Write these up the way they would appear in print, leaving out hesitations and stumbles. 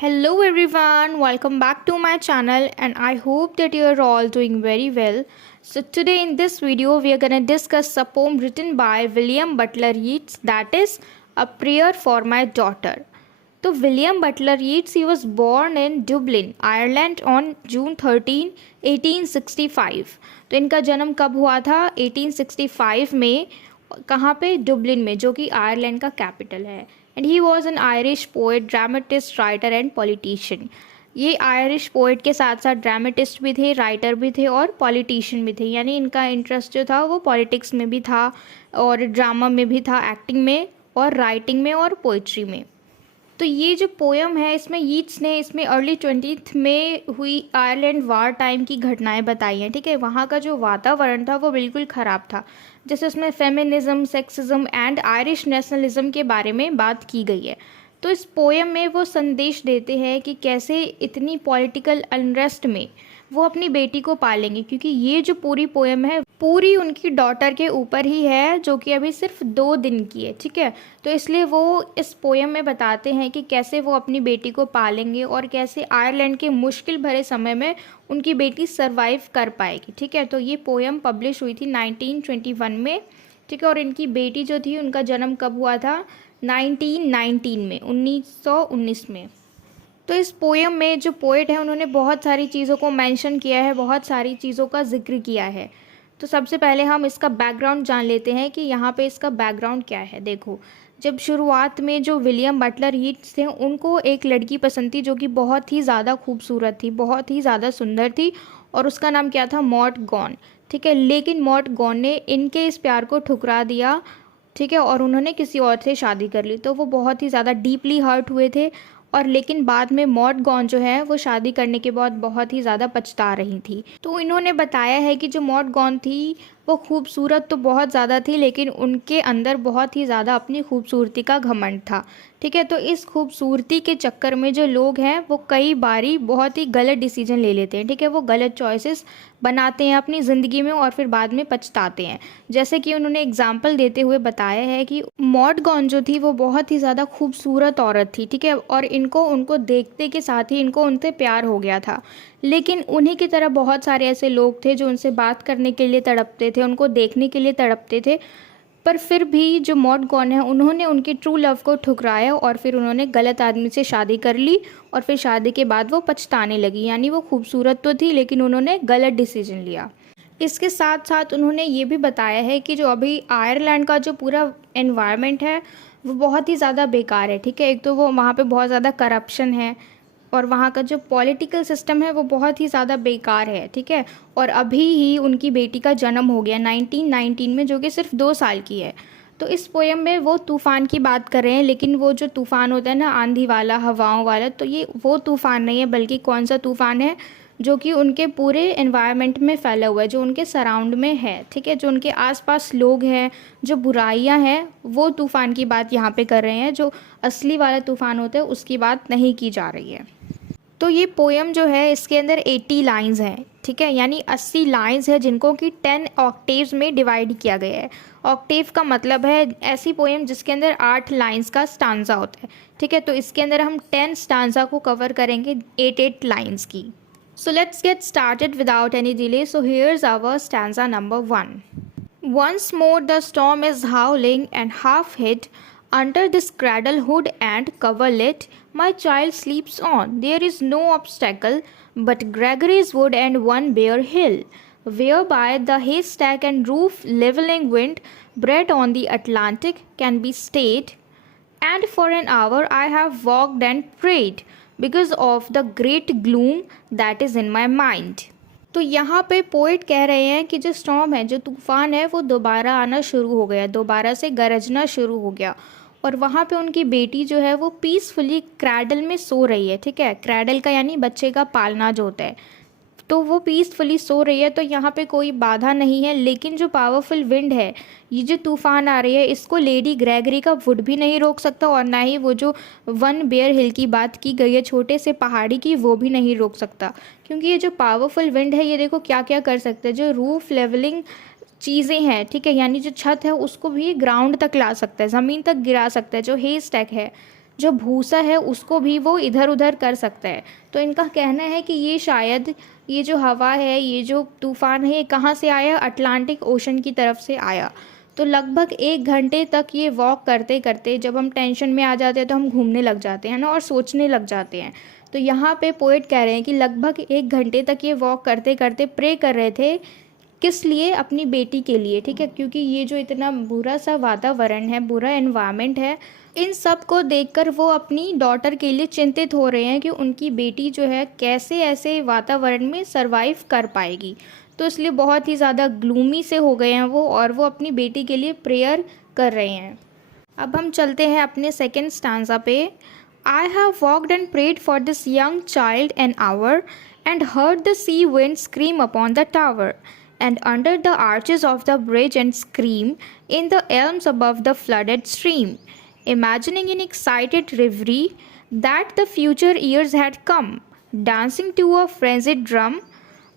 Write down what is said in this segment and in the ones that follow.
Hello everyone, welcome back to my channel and I hope that you are all doing very well. So today in this video we are going to discuss a poem written by William Butler Yeats, that is A Prayer for My Daughter. तो William Butler Yeats he was born in Dublin Ireland on June 13 1865। तो इनका जन्म कब हुआ था? 1865 में। कहाँ पे? डुबलिन में, जो कि आयरलैंड का कैपिटल है। And he was an Irish poet, dramatist, writer and politician. ये आयरिश पोएट के साथ साथ ड्रामेटिस्ट भी थे, राइटर भी थे और पॉलिटिशियन भी थे। यानी इनका इंटरेस्ट जो था वो पॉलिटिक्स में भी था और ड्रामा में भी था, एक्टिंग में और राइटिंग में और पोइट्री में। तो ये जो पोएम है इसमें यीट्स ने इसमें अर्ली 20th में हुई आयरलैंड वार टाइम की घटनाएं बताई हैं। ठीक है, वहाँ का जो वातावरण था वो बिल्कुल ख़राब था। जैसे उसमें feminism, sexism and Irish nationalism के बारे में बात की गई है। तो इस पोएम में वो संदेश देते हैं कि कैसे इतनी पॉलिटिकल अनरेस्ट में वो अपनी बेटी को पालेंगे, क्योंकि ये जो पूरी पोएम है पूरी उनकी डॉटर के ऊपर ही है, जो कि अभी सिर्फ 2 दिन की है। ठीक है, तो इसलिए वो इस पोएम में बताते हैं कि कैसे वो अपनी बेटी को पालेंगे और कैसे आयरलैंड के मुश्किल भरे समय में उनकी बेटी सरवाइव कर पाएगी। ठीक है, तो ये पोएम पब्लिश हुई थी 1921 में। ठीक है, और इनकी बेटी जो थी उनका जन्म कब हुआ था? 1919 में, 1919 में। तो इस पोएम में जो पोएट है उन्होंने बहुत सारी चीज़ों को मेंशन किया है, बहुत सारी चीज़ों का जिक्र किया है। तो सबसे पहले हम इसका बैकग्राउंड जान लेते हैं कि यहाँ पे इसका बैकग्राउंड क्या है। देखो, जब शुरुआत में जो विलियम बटलर यीट्स थे उनको एक लड़की पसंद थी जो कि बहुत ही ज़्यादा खूबसूरत थी, बहुत ही ज़्यादा सुंदर थी, और उसका नाम क्या था? मॉट गॉन। ठीक है, लेकिन मॉट गॉन ने इनके इस प्यार को ठुकरा दिया। ठीक है, और उन्होंने किसी और से शादी कर ली। तो वो बहुत ही ज़्यादा डीपली हर्ट हुए थे, और लेकिन बाद में मॉट गॉन जो है वो शादी करने के बाद बहुत ही ज़्यादा पछता रही थी। तो इन्होंने बताया है कि जो मॉट गॉन थी वो खूबसूरत तो बहुत ज़्यादा थी, लेकिन उनके अंदर बहुत ही ज़्यादा अपनी खूबसूरती का घमंड था। ठीक है, तो इस खूबसूरती के चक्कर में जो लोग हैं वो कई बारी बहुत ही गलत डिसीजन ले लेते हैं। ठीक है, वो गलत चॉइसेस बनाते हैं अपनी ज़िंदगी में और फिर बाद में पछताते हैं। जैसे कि उन्होंने एग्जाम्पल देते हुए बताया है कि मॉट गॉन जो थी वो बहुत ही ज़्यादा खूबसूरत औरत थी। ठीक है, और उनको देखते के साथ ही इनको उनसे प्यार हो गया था। लेकिन उन्हीं की तरह बहुत सारे ऐसे लोग थे जो उनसे बात करने के लिए तड़पते थे, उनको देखने के लिए तड़पते थे, पर फिर भी जो मॉट गॉन है उन्होंने उनकी ट्रू लव को ठुकराया और फिर उन्होंने गलत आदमी से शादी कर ली, और फिर शादी के बाद वो पछताने लगी। यानी वो खूबसूरत तो थी लेकिन उन्होंने गलत डिसीजन लिया। इसके साथ साथ उन्होंने ये भी बताया है कि जो अभी आयरलैंड का जो पूरा एनवायरनमेंट है वो बहुत ही ज़्यादा बेकार है। ठीक है, एक तो वो वहाँ पे बहुत ज़्यादा करप्शन है और वहाँ का जो पॉलिटिकल सिस्टम है वो बहुत ही ज़्यादा बेकार है। ठीक है, और अभी ही उनकी बेटी का जन्म हो गया 1919 में, जो कि सिर्फ 2 साल की है। तो इस पोएम में वो तूफ़ान की बात कर रहे हैं, लेकिन वो जो तूफ़ान होता है ना, आंधी वाला, हवाओं वाला, तो ये वो तूफ़ान नहीं है, बल्कि कौन सा तूफ़ान है? जो कि उनके पूरे एनवायरनमेंट में फैला हुआ है, जो उनके सराउंड में है। ठीक है, जो उनके आसपास लोग हैं, जो बुराइयां हैं, वो तूफ़ान की बात यहाँ पे कर रहे हैं। जो असली वाला तूफ़ान होता है उसकी बात नहीं की जा रही है। तो ये पोएम जो है इसके अंदर 80 लाइंस हैं। ठीक है, यानी 80 लाइंस है जिनको कि 10 ऑक्टेव्स में डिवाइड किया गया है। ऑक्टेव का मतलब है ऐसी पोएम जिसके अंदर 8 लाइंस का स्टांजा होता है। ठीक है, तो इसके अंदर हम 10 स्टांजा को कवर करेंगे 8 लाइंस की। So let's get started without any delay. So here's our stanza number 1. Once more the storm is howling and half hid under this cradle hood and coverlet. My child sleeps on. There is no obstacle but Gregory's wood and one bare hill, whereby the haystack and roof leveling wind bred on the Atlantic can be stayed. And for an hour I have walked and prayed because of the great gloom that is in my mind. तो यहाँ पे poet कह रहे हैं कि जो storm है, जो तूफ़ान है, वो दोबारा आना शुरू हो गया, दोबारा से गरजना शुरू हो गया, और वहाँ पे उनकी बेटी जो है वो पीसफुली क्रैडल में सो रही है। ठीक है, क्रैडल का यानी बच्चे का पालना जो होता है, तो वो पीसफुली सो रही है। तो यहाँ पे कोई बाधा नहीं है, लेकिन जो पावरफुल विंड है, ये जो तूफ़ान आ रही है, इसको लेडी ग्रेगरी का वुड भी नहीं रोक सकता, और ना ही वो जो वन बेयर हिल की बात की गई है, छोटे से पहाड़ी की, वो भी नहीं रोक सकता। क्योंकि ये जो पावरफुल विंड है ये देखो क्या क्या कर सकता है। जो रूफ लेवलिंग चीज़ें हैं, ठीक है, यानी जो छत है उसको भी ग्राउंड तक ला सकता है, ज़मीन तक गिरा सकता है। जो हे स्टैक है, जो भूसा है उसको भी वो इधर उधर कर सकता है। तो इनका कहना है कि ये शायद ये जो हवा है, ये जो तूफ़ान है, ये कहाँ से आया, अटलांटिक ओशन की तरफ से आया। तो लगभग 1 घंटे तक ये वॉक करते करते, जब हम टेंशन में आ जाते हैं तो हम घूमने लग जाते हैं ना, और सोचने लग जाते हैं। तो यहाँ पे पोएट कह रहे हैं कि लगभग 1 घंटे तक ये वॉक करते करते प्रे कर रहे थे। किस लिए? अपनी बेटी के लिए, ठीक है, क्योंकि ये जो इतना बुरा सा वातावरण है, बुरा एनवायरनमेंट है, इन सब को देखकर वो अपनी डॉटर के लिए चिंतित हो रहे हैं कि उनकी बेटी जो है कैसे ऐसे वातावरण में सरवाइव कर पाएगी। तो इसलिए बहुत ही ज़्यादा ग्लूमी से हो गए हैं वो, और वो अपनी बेटी के लिए प्रेयर कर रहे हैं। अब हम चलते हैं अपने सेकेंड स्टांजा पे। I have walked and prayed for this young child an hour and heard the sea wind scream upon the tower and under the arches of the bridge and scream in the elms above the flooded stream, imagining in excited reverie that the future years had come, dancing to a frenzied drum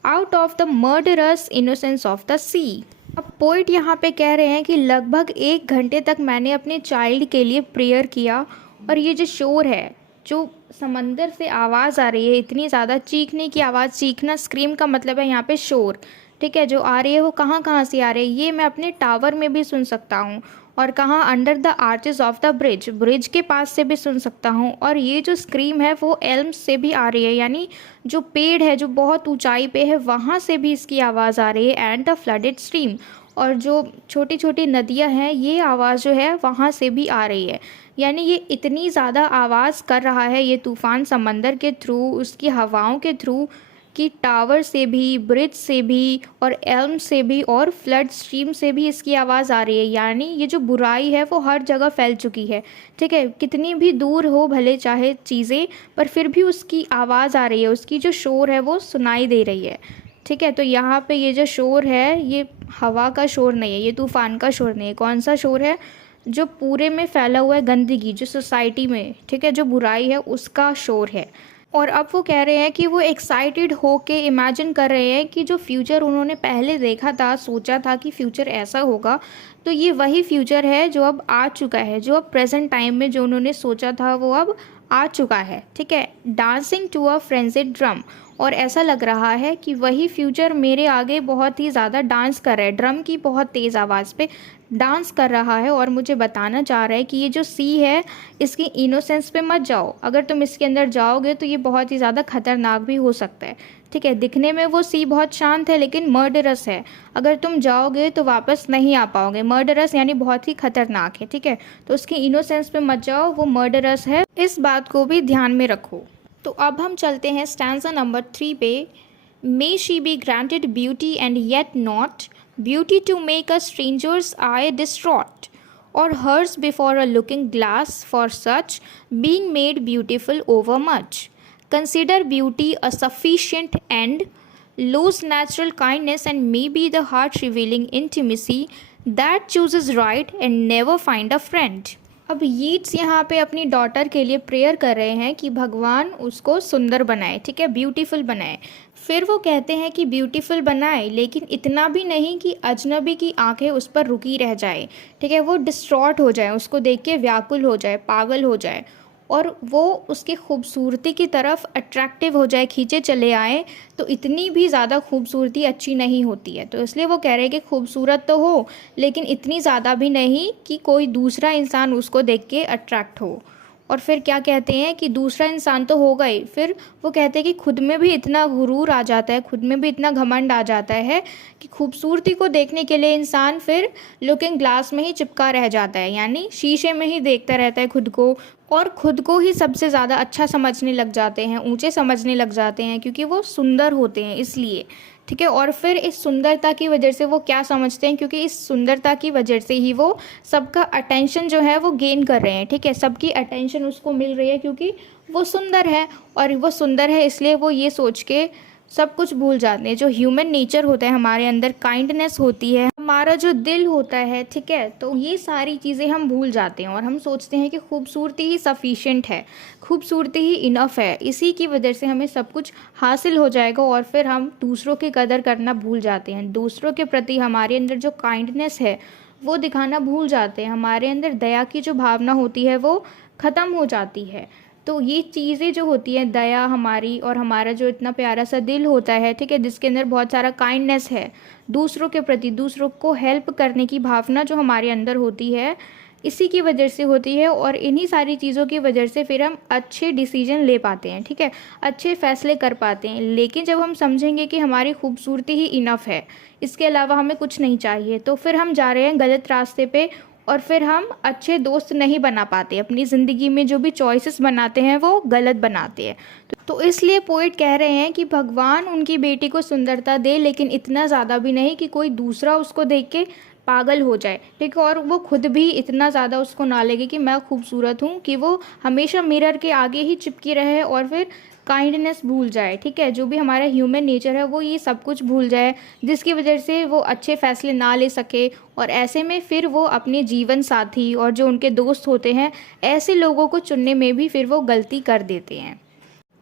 out of the murderous innocence of the sea. अब poet यहाँ पे कह रहे हैं कि लगभग 1 घंटे तक मैंने अपने चाइल्ड के लिए प्रेयर किया, और ये जो शोर है, जो समंदर से आवाज़ आ रही है, इतनी ज़्यादा चीखने की आवाज़, चीखना, स्क्रीम का मतलब है यहाँ पे शोर, ठीक है, जो आ रही है वो कहाँ कहाँ से आ रही है, ये मैं अपने टावर में भी सुन सकता हूँ, और कहाँ, under the arches of the bridge, bridge के पास से भी सुन सकता हूँ, और ये जो स्क्रीम है वो एल्म्स से भी आ रही है, यानी जो पेड़ है जो बहुत ऊंचाई पे है वहाँ से भी इसकी आवाज़ आ रही है, एंड द फ्लडेड स्ट्रीम, और जो छोटी छोटी नदियाँ हैं ये आवाज़ जो है वहाँ से भी आ रही है। यानी ये इतनी ज़्यादा आवाज़ कर रहा है ये तूफ़ान, समंदर के थ्रू, उसकी हवाओं के थ्रू, कि टावर से भी, ब्रिज से भी, और एल्म से भी, और फ्लड स्ट्रीम से भी इसकी आवाज़ आ रही है। यानी ये जो बुराई है वो हर जगह फैल चुकी है, ठीक है, कितनी भी दूर हो भले चाहे चीज़ें, पर फिर भी उसकी आवाज़ आ रही है, उसकी जो शोर है वो सुनाई दे रही है, ठीक है। तो यहाँ पे ये जो शोर है ये हवा का शोर नहीं है, ये तूफ़ान का शोर नहीं है। कौन सा शोर है? जो पूरे में फैला हुआ है गंदगी, जो सोसाइटी में, ठीक है, जो बुराई है उसका शोर है। और अब वो कह रहे हैं कि वो एक्साइटेड हो के इमेजिन कर रहे हैं कि जो फ्यूचर उन्होंने पहले देखा था, सोचा था कि फ्यूचर ऐसा होगा, तो ये वही फ्यूचर है जो अब आ चुका है, जो अब प्रेजेंट टाइम में जो उन्होंने सोचा था वो अब आ चुका है, ठीक है। डांसिंग टू अ फ्रेंजिड ड्रम, और ऐसा लग रहा है कि वही फ्यूचर मेरे आगे बहुत ही ज़्यादा डांस कर रहा है, ड्रम की बहुत तेज़ आवाज़ पे डांस कर रहा है, और मुझे बताना चाह रहा है कि ये जो सी है इसकी इनोसेंस पे मत जाओ, अगर तुम इसके अंदर जाओगे तो ये बहुत ही ज़्यादा खतरनाक भी हो सकता है, ठीक है। दिखने में वो सी बहुत शांत है लेकिन मर्डरस है, अगर तुम जाओगे तो वापस नहीं आ पाओगे। मर्डरस यानी बहुत ही खतरनाक है, ठीक है, तो उसकी इनोसेंस पे मत जाओ, वो मर्डरस है, इस बात को भी ध्यान में रखो। तो अब हम चलते हैं स्टैंजा नंबर 3 पे। May she be granted beauty and yet not beauty to make a stranger's eye distraught, or hers before a looking glass, for such being made beautiful overmuch. Consider beauty a sufficient end, lose natural kindness, and maybe the heart revealing intimacy that chooses right and never find a friend. अब Yeats यहाँ पे अपनी daughter के लिए prayer कर रहे हैं कि भगवान उसको सुंदर बनाए, ठीक है, ब्यूटीफुल बनाए। फिर वो कहते हैं कि ब्यूटीफुल बनाए, लेकिन इतना भी नहीं कि अजनबी की आंखें उस पर रुकी रह जाए, ठीक है, वो डिस्ट्रॉट हो जाए, उसको देख के व्याकुल हो जाए, पागल हो जाए, और वो उसकी खूबसूरती की तरफ अट्रैक्टिव हो जाए, खींचे चले आए। तो इतनी भी ज़्यादा खूबसूरती अच्छी नहीं होती है, तो इसलिए वो कह रहे हैं कि खूबसूरत तो हो लेकिन इतनी ज़्यादा भी नहीं कि कोई दूसरा इंसान उसको देख के अट्रैक्ट हो। और फिर क्या कहते हैं कि दूसरा इंसान तो होगा ही, फिर वो कहते हैं कि खुद में भी इतना गुरूर आ जाता है, खुद में भी इतना घमंड आ जाता है कि खूबसूरती को देखने के लिए इंसान फिर लुकिंग ग्लास में ही चिपका रह जाता है, यानी शीशे में ही देखता रहता है खुद को, और खुद को ही सबसे ज़्यादा अच्छा समझने लग जाते हैं, ऊंचे समझने लग जाते हैं, क्योंकि वो सुंदर होते हैं इसलिए, ठीक है। और फिर इस सुंदरता की वजह से वो क्या समझते हैं, क्योंकि इस सुंदरता की वजह से ही वो सबका अटेंशन जो है वो गेन कर रहे हैं, ठीक है, सबकी अटेंशन उसको मिल रही है क्योंकि वो सुंदर है, और वो सुंदर है इसलिए वो ये सोच के सब कुछ भूल जाते हैं। जो ह्यूमन नेचर होता है हमारे अंदर, काइंडनेस होती है, हमारा जो दिल होता है, ठीक है, तो ये सारी चीज़ें हम भूल जाते हैं, और हम सोचते हैं कि खूबसूरती ही सफिशिएंट है, खूबसूरती ही इनफ है, इसी की वजह से हमें सब कुछ हासिल हो जाएगा, और फिर हम दूसरों की कदर करना भूल जाते हैं, दूसरों के प्रति हमारे अंदर जो काइंडनेस है वो दिखाना भूल जाते हैं, हमारे अंदर दया की जो भावना होती है वो ख़त्म हो जाती है। तो ये चीज़ें जो होती हैं, दया हमारी और हमारा जो इतना प्यारा सा दिल होता है, ठीक है, जिसके अंदर बहुत सारा काइंडनेस है, दूसरों के प्रति, दूसरों को हेल्प करने की भावना जो हमारे अंदर होती है, इसी की वजह से होती है। और इन्हीं सारी चीज़ों की वजह से फिर हम अच्छे डिसीजन ले पाते हैं, ठीक है, अच्छे फैसले कर पाते हैं। लेकिन जब हम समझेंगे कि हमारी खूबसूरती ही इनफ है, इसके अलावा हमें कुछ नहीं चाहिए, तो फिर हम जा रहे हैं गलत रास्ते पे और फिर हम अच्छे दोस्त नहीं बना पाते। अपनी ज़िंदगी में जो भी चॉइसेस बनाते हैं वो गलत बनाते हैं। तो इसलिए पोइट कह रहे हैं कि भगवान उनकी बेटी को सुंदरता दे, लेकिन इतना ज़्यादा भी नहीं कि कोई दूसरा उसको देख के पागल हो जाए, ठीक है, और वो खुद भी इतना ज़्यादा उसको ना लगे कि मैं खूबसूरत हूँ, कि वो हमेशा मिरर के आगे ही चिपकी रहे और फिर काइंडनेस भूल जाए, ठीक है, जो भी हमारा ह्यूमन नेचर है वो ये सब कुछ भूल जाए, जिसकी वजह से वो अच्छे फैसले ना ले सके। और ऐसे में फिर वो अपने जीवन साथी और जो उनके दोस्त होते हैं, ऐसे लोगों को चुनने में भी फिर वो गलती कर देते हैं।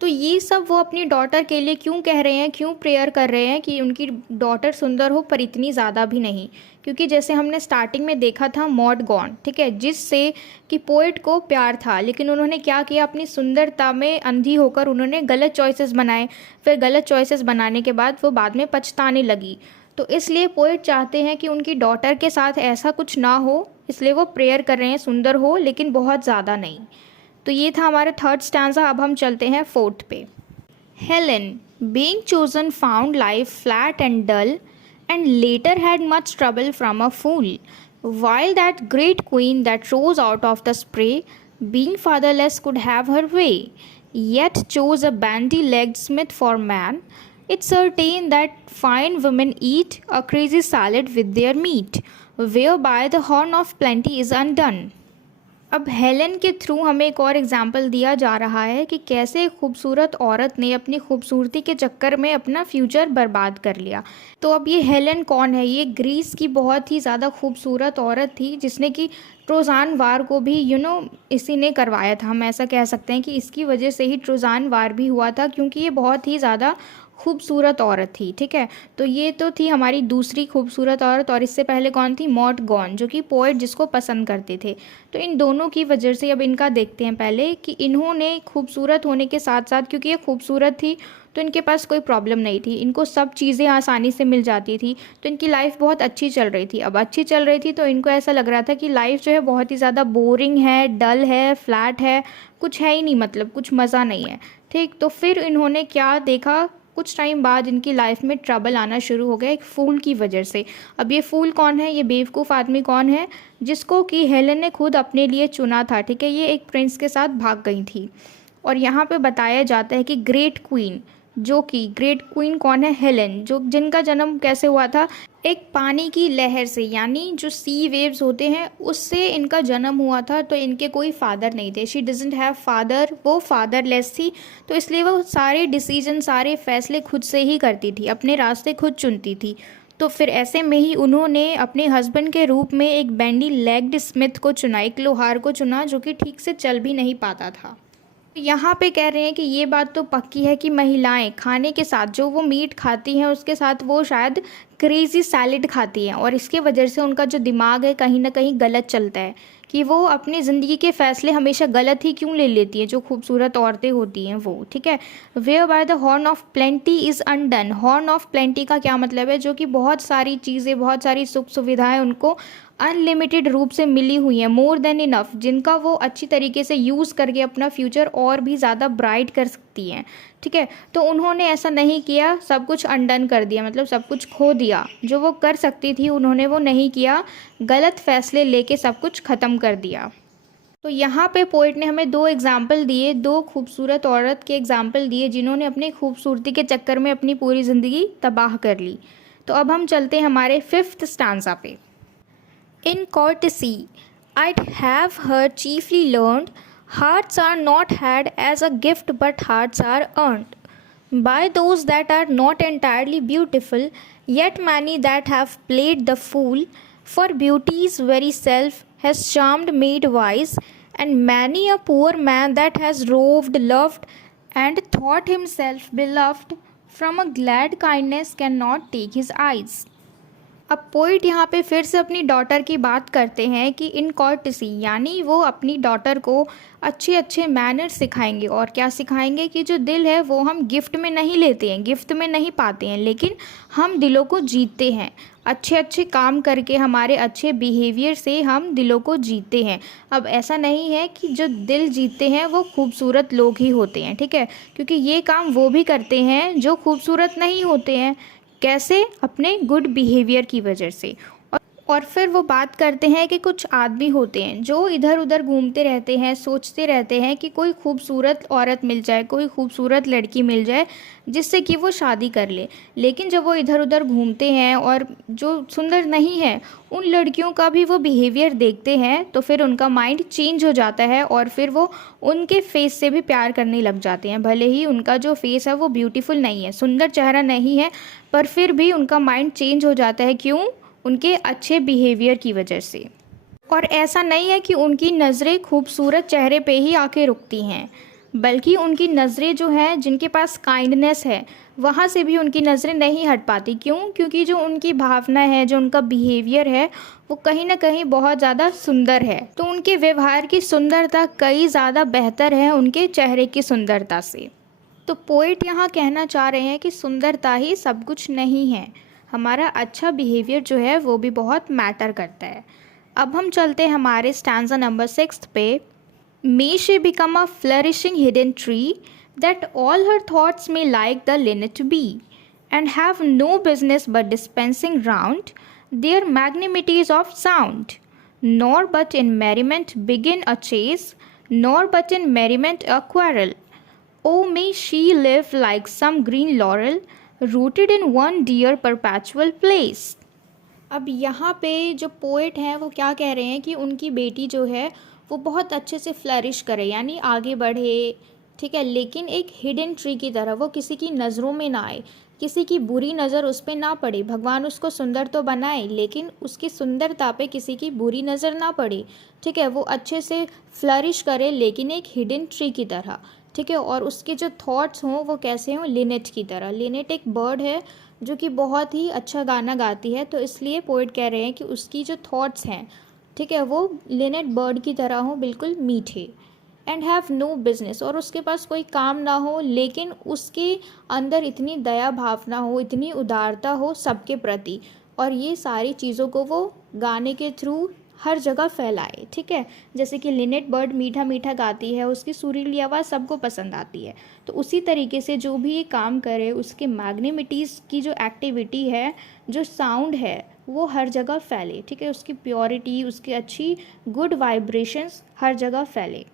तो ये सब वो अपनी डॉटर के लिए क्यों कह रहे हैं, क्यों प्रेयर कर रहे हैं कि उनकी डॉटर सुंदर हो, पर इतनी ज़्यादा भी नहीं। क्योंकि जैसे हमने स्टार्टिंग में देखा था मॉड गॉन, ठीक है, जिससे कि पोएट को प्यार था, लेकिन उन्होंने क्या किया, अपनी सुंदरता में अंधी होकर उन्होंने गलत चॉइसेस बनाए। फिर गलत चॉइसेस बनाने के बाद वो बाद में पछताने लगी। तो इसलिए पोएट चाहते हैं कि उनकी डॉटर के साथ ऐसा कुछ ना हो, इसलिए वो प्रेयर कर रहे हैं सुंदर हो, लेकिन बहुत ज़्यादा नहीं। तो ये था हमारा थर्ड स्टैंजा। अब हम चलते हैं फोर्थ पे। Helen being chosen found life flat and dull and later had much trouble from a fool, while that great queen that rose out of the spray, being fatherless, could have her way, yet chose a bandy-legged smith for man. It's certain that fine women eat a crazy salad with their meat, whereby the horn of plenty is undone. अब Helen के through हमें एक और example दिया जा रहा है कि कैसे एक खूबसूरत औरत ने अपनी खूबसूरती के चक्कर में अपना फ्यूचर बर्बाद कर लिया। तो अब ये हेलेन कौन है? ये ग्रीस की बहुत ही ज़्यादा खूबसूरत औरत थी, जिसने कि ट्रोजान वार को भी इसी ने करवाया था। हम ऐसा कह सकते हैं कि इसकी वजह से ही ट्रोजान वार भी हुआ था, क्योंकि ये बहुत ही ज़्यादा खूबसूरत औरत थी, ठीक है। तो ये तो थी हमारी दूसरी खूबसूरत औरत। और इससे पहले कौन थी? मॉड गॉन, जो कि पोएट जिसको पसंद करते थे। तो इन दोनों की वजह से अब इनका देखते हैं पहले कि इन्होंने खूबसूरत होने के साथ साथ, क्योंकि ये खूबसूरत थी तो इनके पास कोई प्रॉब्लम नहीं थी, इनको सब चीज़ें आसानी से मिल जाती थी, तो इनकी लाइफ बहुत अच्छी चल रही थी। अब अच्छी चल रही थी तो इनको ऐसा लग रहा था कि लाइफ जो है बहुत ही ज़्यादा बोरिंग है, डल है, फ्लैट है, कुछ है ही नहीं, मतलब कुछ मज़ा नहीं है, ठीक। तो फिर इन्होंने क्या देखा, कुछ टाइम बाद इनकी लाइफ में ट्रबल आना शुरू हो गया एक फूल की वजह से। अब ये फूल कौन है? ये बेवकूफ़ आदमी कौन है? जिसको कि हेलेन ने खुद अपने लिए चुना था, ठीक है। ये एक प्रिंस के साथ भाग गई थी। और यहाँ पे बताया जाता है कि ग्रेट क्वीन, जो कि ग्रेट क्वीन कौन है? हेलेन, जो जिनका जन्म कैसे हुआ था? एक पानी की लहर से, यानी जो सी वेव्स होते हैं उससे इनका जन्म हुआ था। तो इनके कोई फादर नहीं थे, शी डजंट हैव फादर, वो फादरलेस थी। तो इसलिए वो सारे डिसीजन, सारे फैसले खुद से ही करती थी, अपने रास्ते खुद चुनती थी। तो फिर ऐसे में ही उन्होंने अपने हस्बैंड के रूप में एक बैंडी लेग्ड स्मिथ को चुना, एक लोहार को चुना, जो कि ठीक से चल भी नहीं पाता था। यहाँ पे कह रहे हैं कि ये बात तो पक्की है कि महिलाएं खाने के साथ, जो वो मीट खाती हैं उसके साथ वो शायद क्रेज़ी सैलेड खाती हैं, और इसके वजह से उनका जो दिमाग है कहीं ना कहीं गलत चलता है, कि वो अपनी ज़िंदगी के फ़ैसले हमेशा गलत ही क्यों ले लेती हैं, जो खूबसूरत औरतें होती हैं वो, ठीक है। Where by the horn of plenty is undone. Horn of plenty का क्या मतलब है? जो कि बहुत सारी चीज़ें, बहुत सारी सुख सुविधाएं उनको अनलिमिटेड रूप से मिली हुई हैं, मोर देन इनफ, जिनका वो अच्छी तरीके से यूज़ करके अपना फ्यूचर और भी ज़्यादा ब्राइट कर सकती हैं, ठीक है। तो उन्होंने ऐसा नहीं किया, सब कुछ अनडन कर दिया, मतलब सब कुछ खो दिया। जो वो कर सकती थी उन्होंने वो नहीं किया, गलत फैसले लेके सब कुछ ख़त्म कर दिया। तो यहाँ पे पोइट ने हमें दो एग्जाम्पल दिए, दो खूबसूरत औरत के एग्जाम्पल दिए, जिन्होंने अपनी खूबसूरती के चक्कर में अपनी पूरी ज़िंदगी तबाह कर ली। तो अब हम चलते हैं हमारे फिफ्थ स्टैंजा पे। In courtesy, I'd have her chiefly learned, hearts are not had as a gift, but hearts are earned by those that are not entirely beautiful, yet many that have played the fool. For beauty's very self has charmed, made wise, and many a poor man that has roved, loved, and thought himself beloved, from a glad kindness cannot take his eyes. अब poet यहाँ पे फिर से अपनी daughter की बात करते हैं कि इन कॉर्टेसी, यानी वो अपनी डॉटर को अच्छे अच्छे मैनर्स सिखाएंगे। और क्या सिखाएंगे कि जो दिल है वो हम गिफ्ट में नहीं लेते हैं, गिफ्ट में नहीं पाते हैं, लेकिन हम दिलों को जीतते हैं। अच्छे अच्छे काम करके, हमारे अच्छे बिहेवियर से हम दिलों को जीतते हैं। अब ऐसा नहीं है कि जो दिल जीतते हैं वो खूबसूरत लोग ही होते हैं, ठीक है, क्योंकि ये काम वो भी करते हैं जो खूबसूरत नहीं होते हैं। कैसे? अपने गुड बिहेवियर की वजह से। और फिर वो बात करते हैं कि कुछ आदमी होते हैं जो इधर उधर घूमते रहते हैं, सोचते रहते हैं कि कोई खूबसूरत औरत मिल जाए, कोई खूबसूरत लड़की मिल जाए जिससे कि वो शादी कर ले। लेकिन जब वो इधर उधर घूमते हैं और जो सुंदर नहीं है उन लड़कियों का भी वो बिहेवियर देखते हैं, तो फिर उनका माइंड चेंज हो जाता है और फिर वो उनके फेस से भी प्यार करने लग जाते हैं। भले ही उनका जो फेस है वो ब्यूटीफुल नहीं है, सुंदर चेहरा नहीं है, पर फिर भी उनका माइंड चेंज हो जाता है। क्यों? उनके अच्छे बिहेवियर की वजह से। और ऐसा नहीं है कि उनकी नज़रें खूबसूरत चेहरे पे ही आके रुकती हैं, बल्कि उनकी नज़रें जो हैं, जिनके पास काइंडनेस है, वहाँ से भी उनकी नज़रें नहीं हट पाती। क्यों? क्योंकि जो उनकी भावना है, जो उनका बिहेवियर है, वो कहीं ना कहीं बहुत ज़्यादा सुंदर है। तो उनके व्यवहार की सुंदरता कई ज़्यादा बेहतर है उनके चेहरे की सुंदरता से। तो पोइट यहाँ कहना चाह रहे हैं कि सुंदरता ही सब कुछ नहीं है, हमारा अच्छा बिहेवियर जो है वो भी बहुत मैटर करता है। अब हम चलते हैं हमारे स्टैंजा नंबर 6 पे। May she become a flourishing hidden tree that all her thoughts may like the linnet be and have no business but dispensing round their magnanimities of sound nor but in merriment begin a chase nor but in merriment a quarrel O may she live like some green laurel rooted in one dear perpetual place। अब यहाँ पे जो poet हैं वो क्या कह रहे हैं कि उनकी बेटी जो है वो बहुत अच्छे से फ्लरिश करे, यानी आगे बढ़े, ठीक है, लेकिन एक हिडन ट्री की तरह, वो किसी की नज़रों में ना आए, किसी की बुरी नज़र उस पर ना पड़े। भगवान उसको सुंदर तो बनाए, लेकिन उसकी सुंदरता पे किसी की बुरी नज़र ना पड़े, ठीक है। वो अच्छे से फ्लरिश करे, लेकिन एक हिडन ट्री की तरह, ठीक है। और उसके जो थॉट्स हों वो कैसे हों? लिनेट की तरह। लिनेट एक बर्ड है जो कि बहुत ही अच्छा गाना गाती है, तो इसलिए पोइट कह रहे हैं कि उसकी जो थॉट्स हैं, ठीक है, वो लिनेट बर्ड की तरह हों, बिल्कुल मीठे। एंड हैव नो बिजनेस, और उसके पास कोई काम ना हो, लेकिन उसके अंदर इतनी दया भावना हो, इतनी उदारता हो सबके प्रति, और ये सारी चीज़ों को वो गाने के थ्रू हर जगह फैलाए, ठीक है। जैसे कि लिनेट बर्ड मीठा मीठा गाती है, उसकी सुरीली आवाज़ सबको पसंद आती है, तो उसी तरीके से जो भी ये काम करे, उसके मैग्निमिटीज़ की जो एक्टिविटी है, जो साउंड है, वो हर जगह फैले, ठीक है। उसकी प्योरिटी, उसकी अच्छी गुड वाइब्रेशंस हर जगह फैले।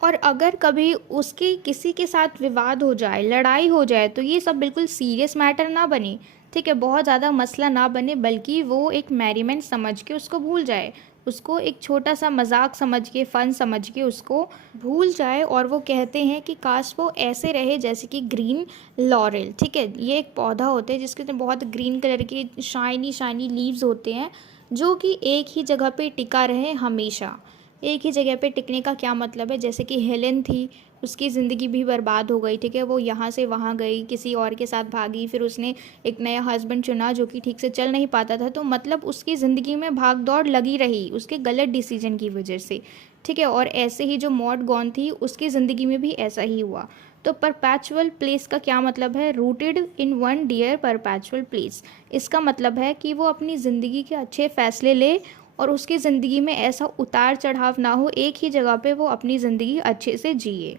और अगर कभी उसकी किसी के साथ विवाद हो जाए, लड़ाई हो जाए, तो ये सब बिल्कुल सीरियस मैटर ना बने, ठीक है, बहुत ज़्यादा मसला ना बने, बल्कि वो एक मैरीमेंट समझ के उसको भूल जाए, उसको एक छोटा सा मजाक समझ के, फ़न समझ के उसको भूल जाए। और वो कहते हैं कि काश वो ऐसे रहे जैसे कि ग्रीन लॉरेल, ठीक है। ये एक पौधा होता है जिसके बहुत ग्रीन कलर के शाइनी शाइनी लीव्स होते हैं, जो कि एक ही जगह पे टिका रहे हमेशा। एक ही जगह पे टिकने का क्या मतलब है? जैसे कि हेलेन थी, उसकी ज़िंदगी भी बर्बाद हो गई, ठीक है। वो यहाँ से वहाँ गई, किसी और के साथ भागी, फिर उसने एक नया हस्बैंड चुना जो कि ठीक से चल नहीं पाता था, तो मतलब उसकी ज़िंदगी में भाग दौड़ लगी रही उसके गलत डिसीजन की वजह से, ठीक है। और ऐसे ही जो मॉड गॉन थी, उसकी ज़िंदगी में भी ऐसा ही हुआ। तो परपैचुअल प्लेस का क्या मतलब है? Rooted in one dear perpetual place. इसका मतलब है कि वो अपनी ज़िंदगी के अच्छे फैसले ले और उसकी ज़िंदगी में ऐसा उतार चढ़ाव ना हो, एक ही जगह पे वो अपनी ज़िंदगी अच्छे से जिए।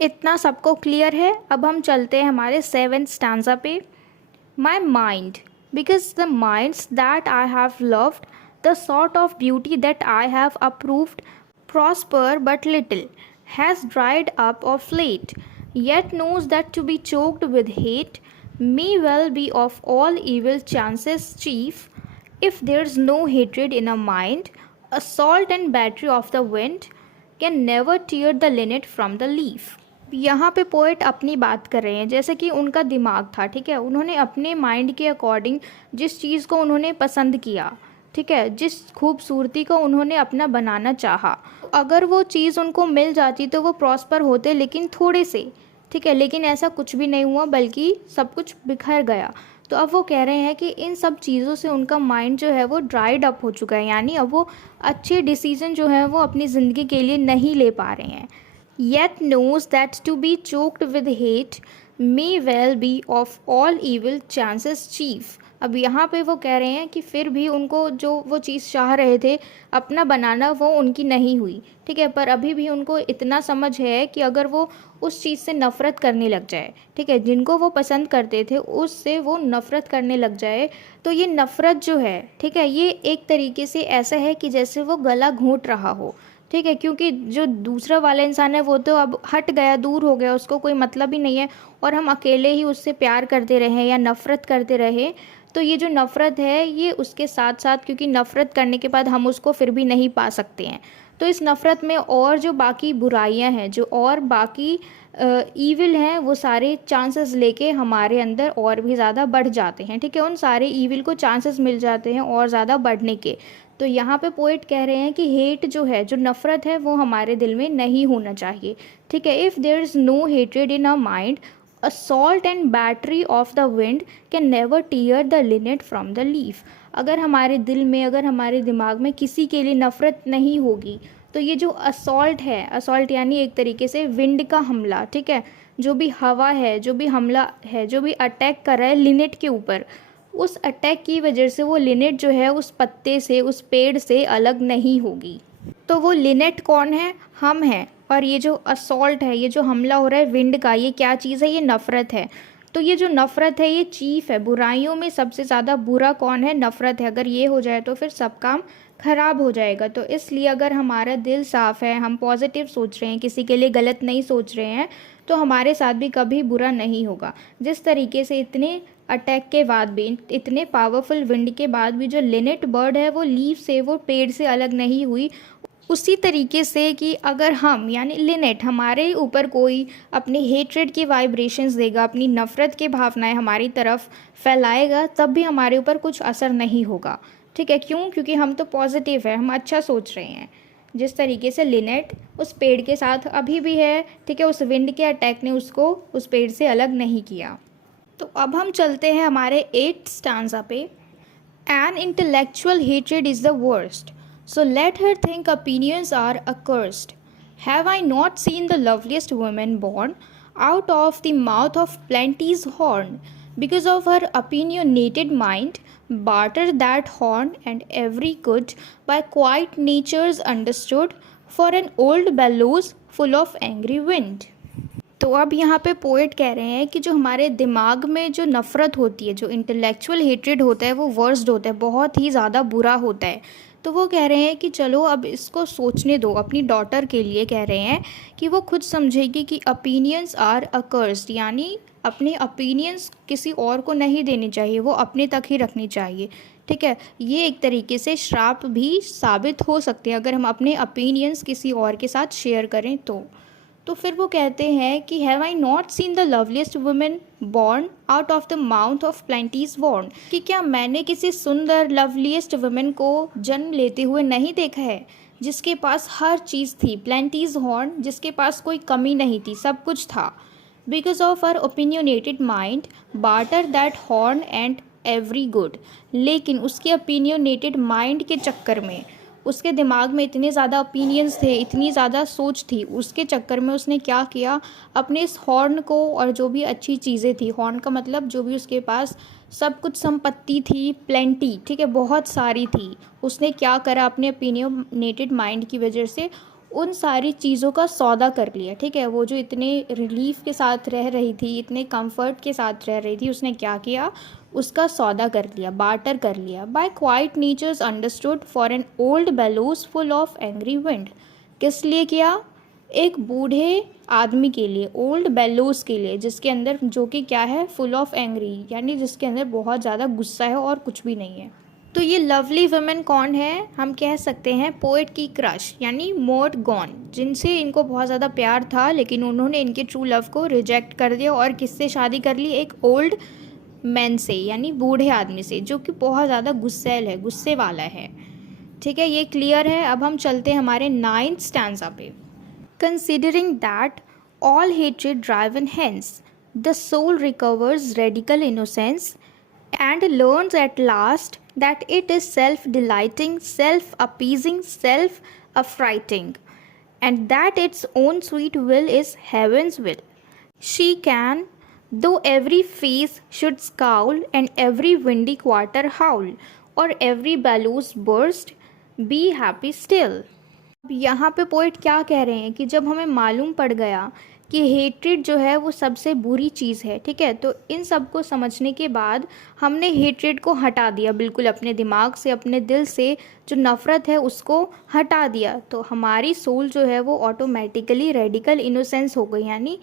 इतना सबको क्लियर है? अब हम चलते हैं हमारे 7th स्टैंजा पे। My mind, because the minds that I have loved, the sort of beauty that I have approved, prosper but little, has dried up of late, yet knows that to be choked with hate may well be of all evil chances chief. If there's no hatred in a mind, assault and battery of the wind can never tear the linnet from the leaf। यहाँ पे poet अपनी बात कर रहे हैं, जैसे कि उनका दिमाग था, ठीक है। उन्होंने अपने माइंड के अकॉर्डिंग जिस चीज़ को उन्होंने पसंद किया, ठीक है, जिस खूबसूरती को उन्होंने अपना बनाना चाहा, अगर वो चीज़ उनको मिल जाती तो वो प्रॉस्पर होते, लेकिन थोड़े से, ठीक है। लेकिन ऐसा कुछ भी नहीं हुआ, बल्कि सब कुछ बिखर गया। तो अब वो कह रहे हैं कि इन सब चीज़ों से उनका माइंड जो है वो ड्राइड अप हो चुका है, यानी अब वो अच्छे डिसीजन जो है वो अपनी ज़िंदगी के लिए नहीं ले पा रहे हैं। Yet knows that to be choked with hate may well be of all evil chances chief. अब यहाँ पे वो कह रहे हैं कि फिर भी उनको जो वो चीज़ चाह रहे थे अपना बनाना, वो उनकी नहीं हुई, ठीक है, पर अभी भी उनको इतना समझ है कि अगर वो उस चीज़ से नफ़रत करने लग जाए, ठीक है, जिनको वो पसंद करते थे उससे वो नफ़रत करने लग जाए, तो ये नफ़रत जो है, ठीक है, ये एक तरीके से ऐसा है कि जैसे वो गला घोंट रहा हो, ठीक है, क्योंकि जो दूसरा वाला इंसान है वो तो अब हट गया, दूर हो गया, उसको कोई मतलब ही नहीं है, और हम अकेले ही उससे प्यार करते रहें या नफ़रत करते रहें, तो ये जो नफ़रत है ये उसके साथ साथ, क्योंकि नफ़रत करने के बाद हम उसको फिर भी नहीं पा सकते हैं, तो इस नफ़रत में और जो बाकी बुराइयां हैं, जो और बाकी ईविल हैं, वो सारे चांसेस लेके हमारे अंदर और भी ज़्यादा बढ़ जाते हैं, ठीक है, उन सारे ईविल को चांसेस मिल जाते हैं और ज़्यादा बढ़ने के। तो यहाँ पे पोइट कह रहे हैं कि हेट जो है, जो नफ़रत है, वो हमारे दिल में नहीं होना चाहिए, ठीक है। If there is no hatred in a mind, assault and battery of the wind can never tear the linnet from the leaf। अगर हमारे दिल में, अगर हमारे दिमाग में किसी के लिए नफ़रत नहीं होगी, तो ये जो असॉल्ट है, असॉल्ट यानी एक तरीके से विंड का हमला, ठीक है, जो भी हवा है, जो भी हमला है, जो भी अटैक कर रहा है लिनेट के ऊपर, उस अटैक की वजह से वो लिनेट जो है उस पत्ते से, उस पेड़ से अलग नहीं होगी। तो वो लिनेट कौन है? हम हैं। और ये जो असॉल्ट है, ये जो हमला हो रहा है विंड का, ये क्या चीज़ है? ये नफ़रत है। तो ये जो नफ़रत है ये चीफ है, बुराइयों में सबसे ज़्यादा बुरा कौन है? नफ़रत है। अगर ये हो जाए तो फिर सब काम ख़राब हो जाएगा। तो इसलिए अगर हमारा दिल साफ़ है, हम पॉजिटिव सोच रहे हैं, किसी के लिए गलत नहीं सोच रहे हैं, तो हमारे साथ भी कभी बुरा नहीं होगा। जिस तरीके से इतने अटैक के बाद भी, इतने पावरफुल विंड के बाद भी जो लिनेट बर्ड है वो लीफ से, वो पेड़ से अलग नहीं हुई, उसी तरीके से कि अगर हम यानी लिनेट हमारे ऊपर कोई अपने हेट्रेड की वाइब्रेशंस देगा, अपनी नफ़रत की भावनाएं हमारी तरफ फैलाएगा, तब भी हमारे ऊपर कुछ असर नहीं होगा, ठीक है। क्यों? क्योंकि हम तो पॉजिटिव है, हम अच्छा सोच रहे हैं। जिस तरीके से लिनेट उस पेड़ के साथ अभी भी है, ठीक है, उस विंड के अटैक ने उसको उस पेड़ से अलग नहीं किया। तो अब हम चलते हैं हमारे 8th स्टैंजा पे। An intellectual hatred is the worst, so let her think opinions are accursed. Have I not seen the loveliest woman born out of the mouth of plenty's horn? Because of her opinionated mind, barter that horn and every good by quiet nature's understood for an old bellows full of angry wind. तो अब यहाँ पे poet कह रहे हैं कि जो हमारे दिमाग में जो नफ़रत होती है, जो इंटेलेक्चुअल हेट्रेड होता है, वो वर्स्ट होता है, बहुत ही ज़्यादा बुरा होता है। तो वो कह रहे हैं कि चलो अब इसको सोचने दो, अपनी डॉटर के लिए कह रहे हैं कि वो खुद समझेगी कि ओपिनियंस आर अकर्स्ड, यानी अपने ओपिनियंस किसी और को नहीं देने चाहिए, वो अपने तक ही रखनी चाहिए, ठीक है। ये एक तरीके से श्राप भी साबित हो सकते हैं अगर हम अपने ओपिनियंस किसी और के साथ शेयर करें तो फिर वो कहते हैं कि have I not seen the loveliest woman born out of the mouth of plenty's horn, कि क्या मैंने किसी सुंदर लवलीस्ट वुमेन को जन्म लेते हुए नहीं देखा है, जिसके पास हर चीज़ थी, प्लेंटीज हॉर्न, जिसके पास कोई कमी नहीं थी, सब कुछ था। Because of her opinionated mind barter that horn and every good, लेकिन उसके ओपिनियनेटेड माइंड के चक्कर में, उसके दिमाग में इतने ज़्यादा ओपिनियंस थे, इतनी ज़्यादा सोच थी, उसके चक्कर में उसने क्या किया, अपने इस हॉर्न को और जो भी अच्छी चीज़ें थी, हॉर्न का मतलब जो भी उसके पास सब कुछ संपत्ति थी, प्लेंटी, ठीक है, बहुत सारी थी, उसने क्या करा, अपने ओपिनियनेटेड माइंड की वजह से उन सारी चीज़ों का सौदा कर लिया, ठीक है। वो जो इतने रिलीफ के साथ रह रही थी, इतने कंफर्ट के साथ रह रही थी, उसने क्या किया, उसका सौदा कर लिया, बार्टर कर लिया। By quiet natures understood for an old bellows full of angry wind, किस लिए किया? एक बूढ़े आदमी के लिए, ओल्ड बेलोज के लिए, जिसके अंदर जो कि क्या है, फुल ऑफ एंग्री, यानी जिसके अंदर बहुत ज़्यादा गुस्सा है और कुछ भी नहीं है। तो ये लवली वुमेन कौन है? हम कह सकते हैं पोएट की क्रश, यानी मॉड गॉन, जिनसे इनको बहुत ज़्यादा प्यार था, लेकिन उन्होंने इनके ट्रू लव को रिजेक्ट कर दिया और किससे शादी कर ली? एक ओल्ड मैन से, यानी बूढ़े आदमी से, जो कि बहुत ज़्यादा गुस्सैल है, गुस्से वाला है, ठीक है। ये क्लियर है। अब हम चलते हैं हमारे 9th स्टैंजा पे। Considering that all hatred driven hence the soul recovers radical innocence and learns at last that it is self delighting, self appeasing, self affrighting, and that its own sweet will is heaven's will. She can, though every face should scowl, and every windy quarter howl, or every bellows burst, be happy still. अब यहाँ पे poet क्या कह रहे हैं कि जब हमें मालूम पड़ गया कि हेट्रेड जो है वो सबसे बुरी चीज़ है, ठीक है, तो इन सब को समझने के बाद हमने हेट्रेड को हटा दिया, बिल्कुल अपने दिमाग से, अपने दिल से जो नफ़रत है उसको हटा दिया, तो हमारी सोल जो है वो ऑटोमेटिकली रेडिकल इनोसेंस हो गई, यानी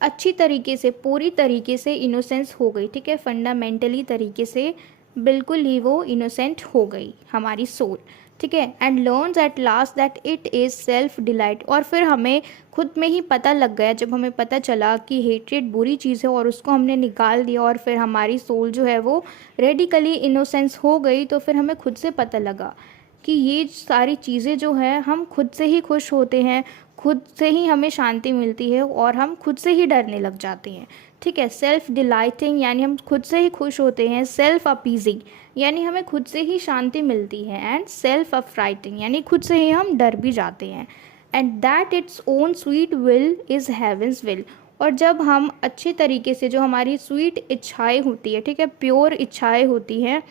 अच्छी तरीके से, पूरी तरीके से इनोसेंस हो गई, ठीक है, फंडामेंटली तरीके से बिल्कुल ही वो इनोसेंट हो गई हमारी सोल, ठीक है। And learns at last that it is self delight, और फिर हमें खुद में ही पता लग गया, जब हमें पता चला कि हेट्रेड बुरी चीज़ है और उसको हमने निकाल दिया और फिर हमारी सोल जो है वो रेडिकली इनोसेंस हो गई, तो फिर हमें खुद से पता लगा कि ये सारी चीज़ें जो हैं हम खुद से ही खुश होते हैं, खुद से ही हमें शांति मिलती है और हम खुद से ही डरने लग जाते हैं, ठीक है। सेल्फ डिलाइटिंग यानी हम खुद से ही खुश होते हैं, सेल्फ अपीजिंग यानी हमें खुद से ही शांति मिलती है, एंड सेल्फ अफ्राइटिंग यानी खुद से ही हम डर भी जाते हैं, and that its own sweet will is heaven's will. और जब हम अच्छे तरीके से, जो हमारी स्वीट इच्छाएं होती है, ठीक है, प्योर इच्छाएं होती हैं,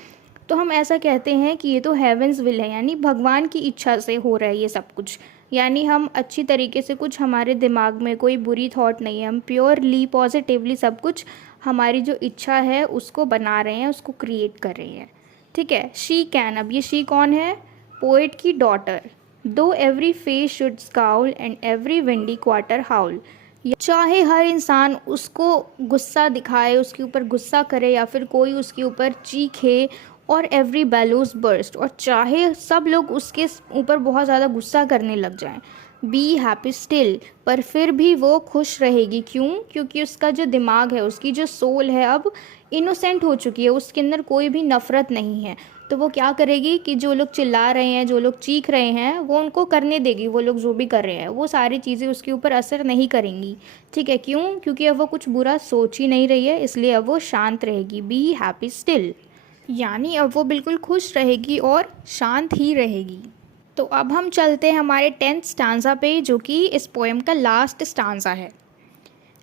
तो हम ऐसा कहते हैं कि ये तो हेवेंस विल है, यानी भगवान की इच्छा से हो रहा है ये सब कुछ, यानी हम अच्छी तरीके से, कुछ हमारे दिमाग में कोई बुरी थॉट नहीं है, हम प्योरली पॉजिटिवली सब कुछ हमारी जो इच्छा है उसको बना रहे हैं, उसको क्रिएट कर रहे हैं, ठीक है। शी कैन, अब ये शी कौन है? पोइट की daughter. Though every face should scowl and every windy quarter howl, चाहे हर इंसान उसको गुस्सा दिखाए, उसके ऊपर गुस्सा करे, या फिर कोई उसके ऊपर चीखे, और एवरी बैलोज बर्स्ट, और चाहे सब लोग उसके ऊपर बहुत ज़्यादा गुस्सा करने लग जाएं, बी हैप्पी स्टिल, पर फिर भी वो खुश रहेगी। क्यों? क्योंकि उसका जो दिमाग है, उसकी जो सोल है अब इनोसेंट हो चुकी है, उसके अंदर कोई भी नफ़रत नहीं है, तो वो क्या करेगी कि जो लोग चिल्ला रहे हैं, जो लोग चीख रहे हैं, वो उनको करने देगी, वो लोग जो भी कर रहे हैं वो सारी चीज़ें उसके ऊपर असर नहीं करेंगी, ठीक है। क्यों? क्योंकि अब वो कुछ बुरा सोच ही नहीं रही है, इसलिए अब वो शांत रहेगी, बी हैप्पी स्टिल, यानी अब वो बिल्कुल खुश रहेगी और शांत ही रहेगी। तो अब हम चलते हैं हमारे 10th स्टांजा पे, जो कि इस पोएम का लास्ट स्टांजा है।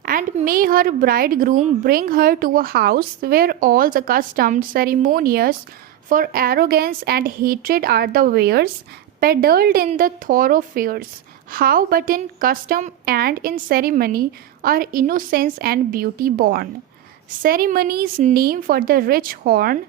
And may her bridegroom bring her to a house where all the customed ceremonious for arrogance and hatred are the wares peddled in the thoroughfares, how but in custom and in ceremony are innocence and beauty born. Ceremony's name for the rich horn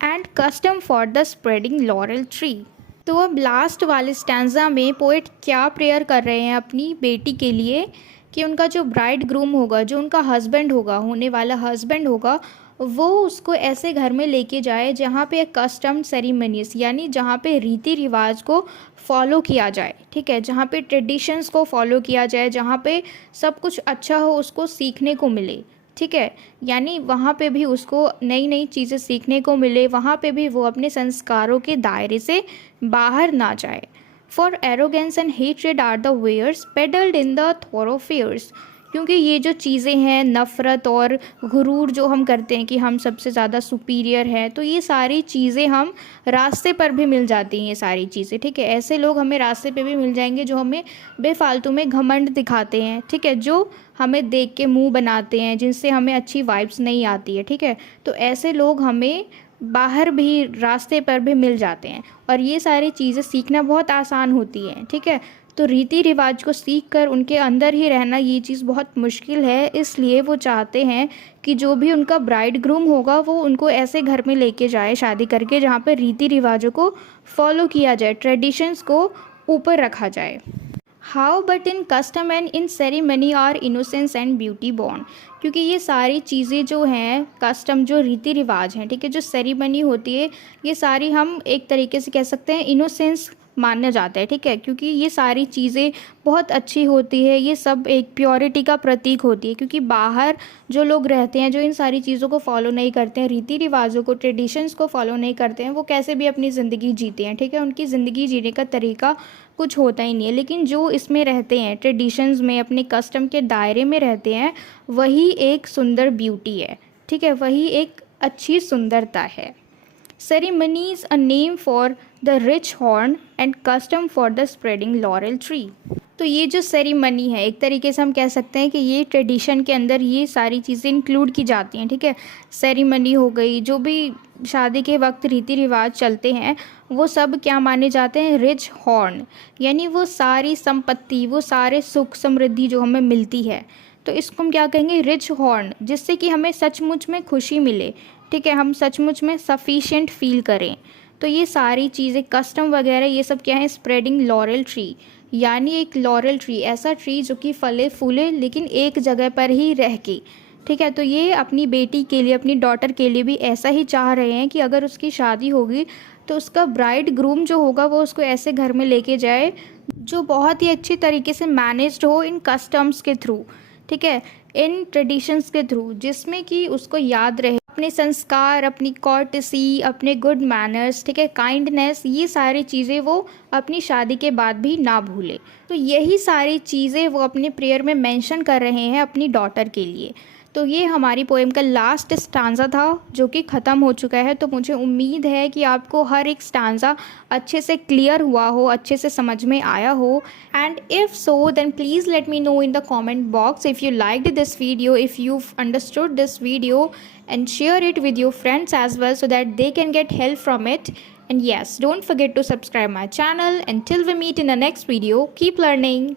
and custom for the spreading laurel tree. तो अब last वाले stanza में poet क्या prayer कर रहे हैं अपनी बेटी के लिए कि उनका जो ब्राइड ग्रूम होगा, जो उनका हस्बैंड होगा, होने वाला हस्बैंड होगा, वो उसको ऐसे घर में लेके जाए जहाँ पे कस्टम सेरिमनीज, यानी जहाँ पे रीति रिवाज को फॉलो किया जाए, ठीक है, जहाँ पे ट्रेडिशंस को फॉलो किया जाए, जहाँ पे सब कुछ अच्छा हो, उसको सीखने को मिले, ठीक है, यानी वहाँ पे भी उसको नई नई चीज़ें सीखने को मिले, वहाँ पे भी वो अपने संस्कारों के दायरे से बाहर ना जाए। For arrogance and hatred are the wares peddled in the thoroughfares, क्योंकि ये जो चीज़ें हैं, नफ़रत और गुरूर जो हम करते हैं कि हम सबसे ज़्यादा सुपीरियर हैं, तो ये सारी चीज़ें हम रास्ते पर भी मिल जाती हैं, ये सारी चीज़ें, ठीक है। ऐसे लोग हमें रास्ते पे भी मिल जाएंगे जो हमें बेफालतू में घमंड दिखाते हैं, ठीक है, जो हमें देख के मुंह बनाते हैं, जिनसे हमें अच्छी वाइब्स नहीं आती है, ठीक है, तो ऐसे लोग हमें बाहर भी, रास्ते पर भी मिल जाते हैं, और ये सारी चीज़ें सीखना बहुत आसान होती है, ठीक है। तो रीति रिवाज को सीख कर उनके अंदर ही रहना, ये चीज़ बहुत मुश्किल है, इसलिए वो चाहते हैं कि जो भी उनका ब्राइड ग्रूम होगा वो उनको ऐसे घर में लेके जाए शादी करके जहाँ पर रीति रिवाजों को फॉलो किया जाए, ट्रेडिशंस को ऊपर रखा जाए। How but in custom and in ceremony are innocence and beauty born, क्योंकि ये सारी चीज़ें जो हैं, कस्टम जो रीति रिवाज हैं, ठीक है, जो सेरेमनी होती है, ये सारी हम एक तरीके से कह सकते हैं इनोसेंस माना जाता है, ठीक है, क्योंकि ये सारी चीज़ें बहुत अच्छी होती है, ये सब एक प्योरिटी का प्रतीक होती है, क्योंकि बाहर जो लोग रहते हैं, जो इन सारी चीज़ों को फॉलो नहीं करते हैं, रीति रिवाजों को, ट्रेडिशंस को फॉलो नहीं करते हैं, वो कैसे भी अपनी ज़िंदगी जीते हैं, ठीक है, उनकी ज़िंदगी जीने का तरीका कुछ होता ही नहीं है। लेकिन जो इसमें रहते हैं, ट्रेडिशंस में, अपने कस्टम के दायरे में रहते हैं, वही एक सुंदर ब्यूटी है, ठीक है, वही एक अच्छी सुंदरता है। Ceremonies a name for the rich horn and custom for the spreading laurel tree। तो ये जो सेरेमनी है, एक तरीके से हम कह सकते हैं कि ये ट्रेडिशन के अंदर ये सारी चीज़ें इंक्लूड की जाती हैं, ठीक है। सेरेमनी हो गई, जो भी शादी के वक्त रीति रिवाज चलते हैं वो सब क्या माने जाते हैं, रिच हॉर्न, यानी वो सारी संपत्ति, वो सारे सुख समृद्धि जो हमें मिलती है, तो इसको हम क्या कहेंगे, रिच हॉर्न, जिससे कि हमें सचमुच में खुशी मिले, ठीक है, हम सचमुच में सफिशिएंट फील करें। तो ये सारी चीज़ें कस्टम वगैरह ये सब क्या है, स्प्रेडिंग लॉरेल ट्री, यानी एक लॉरेल ट्री, ऐसा ट्री जो कि फले फूले लेकिन एक जगह पर ही रह के, ठीक है। तो ये अपनी बेटी के लिए, अपनी डॉटर के लिए भी ऐसा ही चाह रहे हैं कि अगर उसकी शादी होगी तो उसका ब्राइड ग्रूम जो होगा वो उसको ऐसे घर में लेके जाए जो बहुत ही अच्छी तरीके से मैनेज्ड हो इन कस्टम्स के थ्रू, ठीक है, इन ट्रेडिशंस के थ्रू, जिसमें कि उसको याद रहे अपने संस्कार, अपनी कॉर्टेसी, अपने गुड मैनर्स, ठीक है, काइंडनेस, ये सारी चीज़ें वो अपनी शादी के बाद भी ना भूले। तो यही सारी चीज़ें वो अपने प्रेयर में मेंशन कर रहे हैं अपनी डॉटर के लिए। तो ये हमारी पोएम का लास्ट स्टांजा था जो कि ख़त्म हो चुका है। तो मुझे उम्मीद है कि आपको हर एक स्टांजा अच्छे से क्लियर हुआ हो, अच्छे से समझ में आया हो। And if so then please let me know in the comment box if you liked this video, if you've understood this video, and share it with your friends as well so that they can get help from it. And yes, don't forget to subscribe my channel. Until we meet in the next video, keep learning.